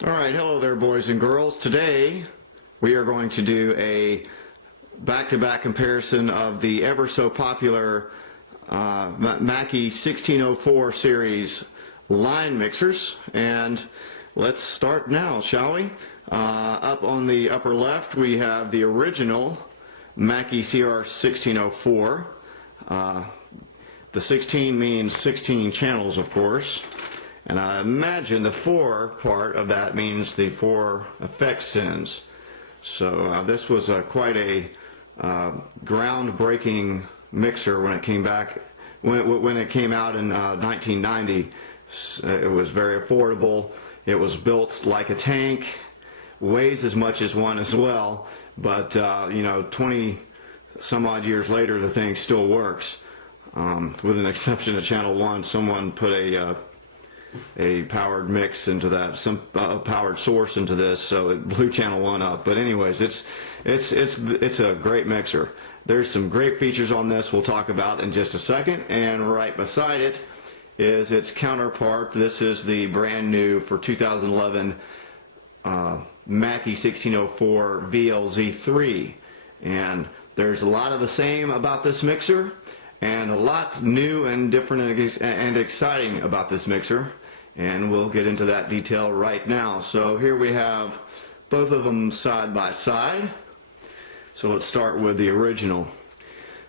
Alright, hello there boys and girls. Today we are going to do a back-to-back comparison of the ever so popular MACKIE 1604 series line mixers, and let's start now, shall we? Up on the upper left we have the original MACKIE CR 1604. The 16 means 16 channels, of course. And I imagine the 4 part of that means the 4 effect sends. So this was quite a groundbreaking mixer when it came back, when it came out in 1990. It was very affordable. It was built like a tank, weighs as much as one as well. But you know, 20 some odd years later, the thing still works. With an exception of channel 1, someone put a powered mix into that, some powered source into this, so it blew channel 1 up. But anyways, it's a great mixer. There's some great features on this we'll talk about in just a second, and right beside it is its counterpart. This is the brand new for 2011 MACKIE 1604 VLZ3, and there's a lot of the same about this mixer and a lot new and different and exciting about this mixer, and we'll get into that detail right now. So here we have both of them side by side. So let's start with the original.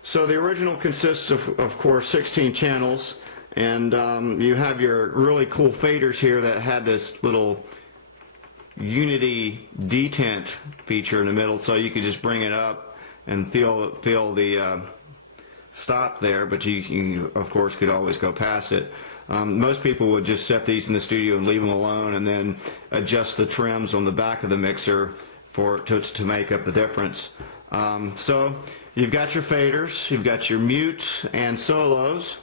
So the original consists of course 16 channels, and you have your really cool faders here that had this little unity detent feature in the middle, so you could just bring it up and feel the stop there, but you of course could always go past it. Most people would just set these in the studio and leave them alone, and then adjust the trims on the back of the mixer to make up the difference. So you've got your faders, you've got your mute and solos,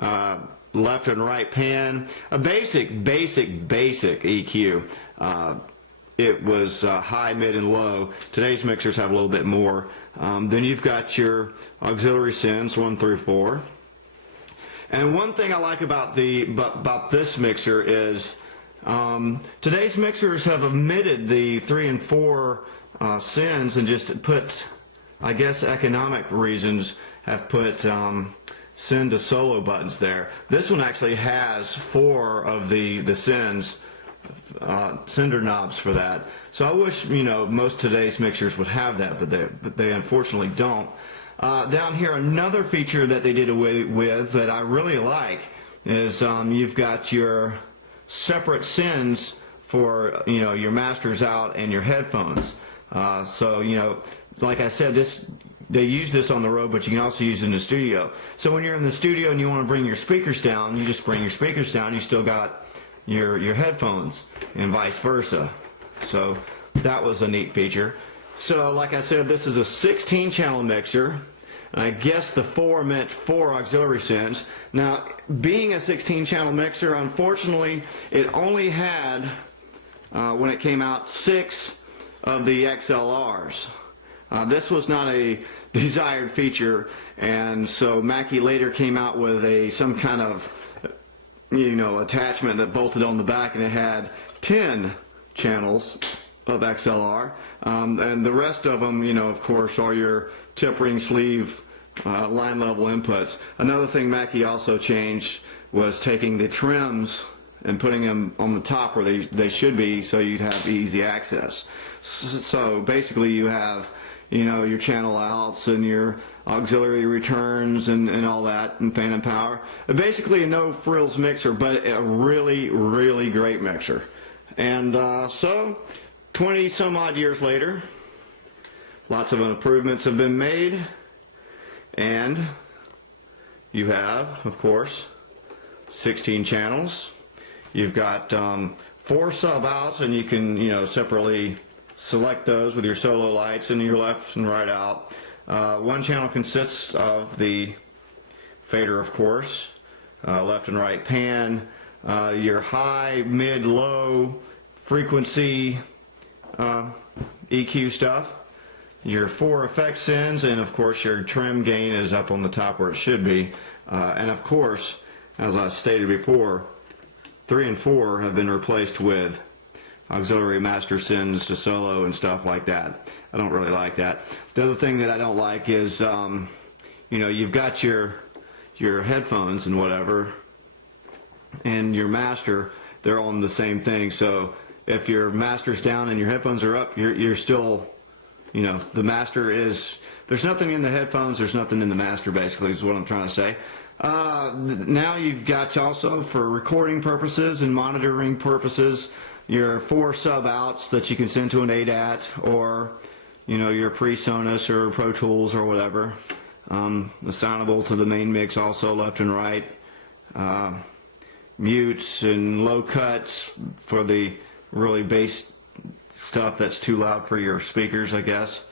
left and right pan, a basic EQ. It was high, mid, and low. Today's mixers have a little bit more. Then you've got your auxiliary sends 1 through 4. And one thing I like about this mixer is today's mixers have omitted the 3 and 4 sends and just put, I guess economic reasons, have put send to solo buttons there. This one actually has 4 of the sends, sender knobs for that. So I wish, you know, most today's mixers would have that, but they unfortunately don't. Down here, another feature that they did away with that I really like is you've got your separate sends for, you know, your masters out and your headphones. So, you know, like I said, they use this on the road, but you can also use it in the studio. So when you're in the studio and you want to bring your speakers down, you just bring your speakers down. You still got your headphones, and vice versa. So that was a neat feature. So like I said, this is a 16 channel mixer, and I guess the 4 meant 4 auxiliary sends. Now, being a 16 channel mixer, unfortunately it only had when it came out 6 of the XLRs. This was not a desired feature, and so MACKIE later came out with some kind of, you know, attachment that bolted on the back, and it had 10 channels of XLR, and the rest of them, you know, of course, are your tip ring sleeve line level inputs. Another thing MACKIE also changed was taking the trims and putting them on the top where they should be, so you'd have easy access. So basically you have, you know, your channel outs and your auxiliary returns and all that, and phantom power. Basically a no frills mixer, but a really great mixer. And so 20 some odd years later, lots of improvements have been made, and you have, of course, 16 channels. You've got 4 sub outs, and you can, you know, separately select those with your solo lights and your left and right out. One channel consists of the fader, of course, left and right pan, your high, mid, low frequency EQ stuff, your 4 effect sends, and of course your trim gain is up on the top where it should be. And of course, as I stated before, 3 and 4 have been replaced with auxiliary master sends to solo and stuff like that. I don't really like that. The other thing that I don't like is, you know, you've got your headphones and whatever, and your master, they're on the same thing. So if your master's down and your headphones are up, you're still, you know, the master is, there's nothing in the headphones, there's nothing in the master, basically, is what I'm trying to say. Now you've got also, for recording purposes and monitoring purposes, your 4 sub-outs that you can send to an ADAT, or, you know, your PreSonus or Pro Tools or whatever. Assignable to the main mix also, left and right. Mutes and low cuts for the really bass stuff that's too loud for your speakers, I guess.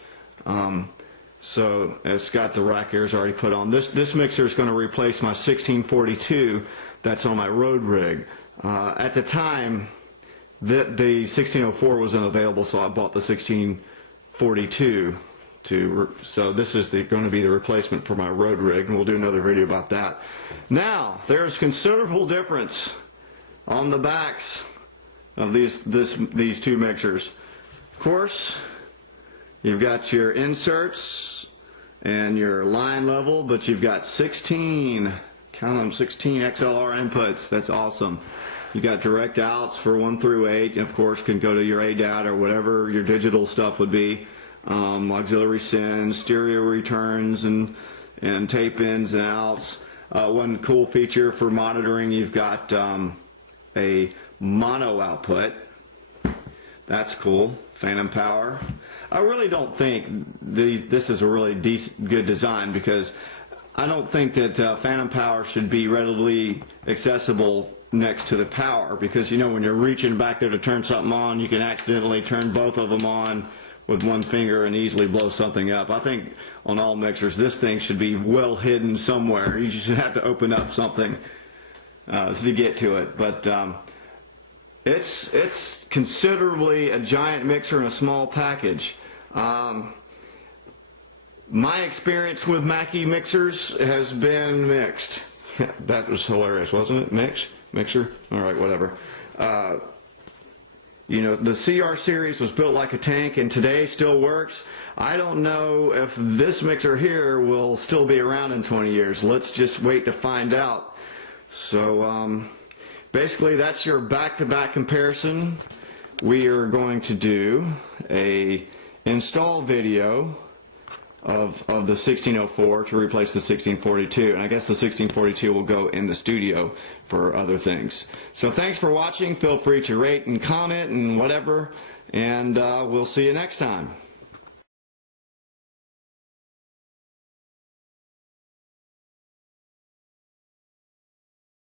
So it's got the rack ears already put on. This mixer is going to replace my 1642 that's on my road rig. At the time, the 1604 wasn't available, so I bought the 1642. So this is going to be the replacement for my road rig, and we'll do another video about that. Now, there's considerable difference on the backs of these two mixers. Of course, you've got your inserts and your line level, but you've got 16, count them, 16 XLR inputs. That's awesome. You got direct outs for 1 through 8, of course, can go to your ADAT or whatever your digital stuff would be. Auxiliary sends, stereo returns, and tape ins and outs. One cool feature for monitoring, you've got a mono output. That's cool. Phantom power. I really don't think this is a really good design, because I don't think that phantom power should be readily accessible next to the power, because, you know, when you're reaching back there to turn something on, you can accidentally turn both of them on with one finger and easily blow something up. I think on all mixers this thing should be well hidden somewhere. You just have to open up something to get to it. But it's considerably a giant mixer in a small package. My experience with Mackie mixers has been mixed. That was hilarious, wasn't it? Mixer? Alright, whatever. You know, the CR series was built like a tank and today still works. I don't know if this mixer here will still be around in 20 years. Let's just wait to find out. So basically that's your back-to-back comparison. We are going to do a install video of the 1604 to replace the 1642, and I guess the 1642 will go in the studio for other things. So thanks for watching. Feel free to rate and comment and whatever, and we'll see you next time.